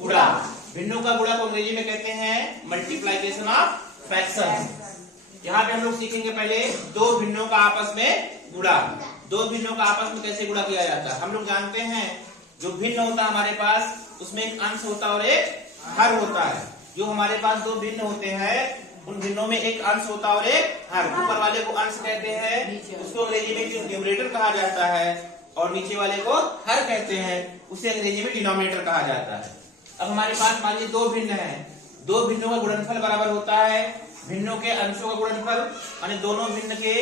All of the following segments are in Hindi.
गुणा। भिन्नों का गुणा को अंग्रेजी में कहते हैं मल्टीप्लिकेशन ऑफ फ्रैक्शन। यहाँ पे हम लोग सीखेंगे पहले दो भिन्नों का आपस में गुणा। दो भिन्नों का आपस में कैसे गुणा किया जाता है। हम लोग जानते हैं जो भिन्न होता है हमारे पास उसमें एक अंश होता है और एक हर होता है। जो हमारे पास दो भिन्न होते हैं उन भिन्नों में एक अंश होता है और एक हर। ऊपर वाले को अंश कहते हैं, उसको अंग्रेजी में न्यूमरेटर कहा जाता है, और नीचे वाले को हर कहते हैं, उसे अंग्रेजी में डिनोमिनेटर कहा जाता है। अब हमारे पास मान लीजिए दो भिन्न है, दो भिन्नों का गुणनफल बराबर होता है भिन्नों के अंशों का गुणनफल, यानी दोनों भिन्न के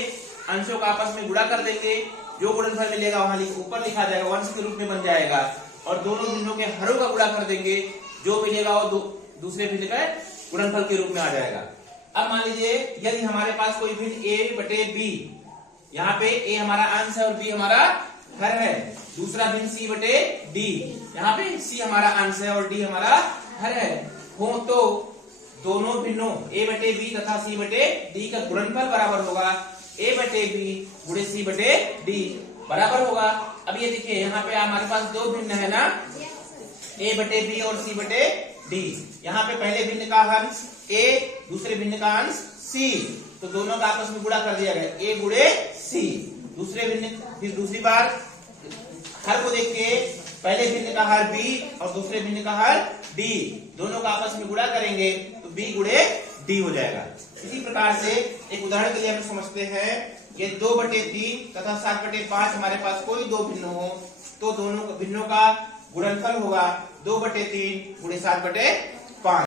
अंशों का आपस में गुणा कर देंगे। जो गुणनफल मिलेगा वहां ऊपर लिखा जाएगा, अंश के रूप में बन जाएगा, और दोनों भिन्नों के हरों का गुणा कर देंगे। जो मिलेगा वो दूसरे भिन्न का गुणनफल के रूप में आ जाएगा। अब मान लीजिए यदि हमारे पास कोई भिन्न a बटे b, यहाँ पे a हमारा अंश है और b हमारा हर है। दूसरा भिन्न c बटे d, यहाँ पे c हमारा अंश है और d हमारा हर है हो, तो दोनों भिन्नों a बटे b तथा c बटे d का गुणनफल बराबर होगा a बटे b गुणे c बटे d बराबर होगा। अब ये देखिए यहाँ पे हमारे पास दो भिन्न है ना, a बटे b और c बटे d। यहाँ पे पहले भिन्न का अंश a, दूसरे भिन्न का अंश c, तो दोनों का आपस में गुणा कर दिया गया a गुणे c। दूसरे भिन्न, फिर दूसरी बार हर को देख के पहले भिन्न का हर b और दूसरे भिन्न का हर d, दोनों का आपस में गुणा करेंगे तो b गुणे d हो जाएगा। इसी प्रकार से एक उदाहरण के लिए हम समझते हैं, ये 2/3 तथा 7/5 हमारे पास कोई दो भिन्न हो तो दोनों भिन्नों का गुणनफल होगा 2/3 गुणे 7/5।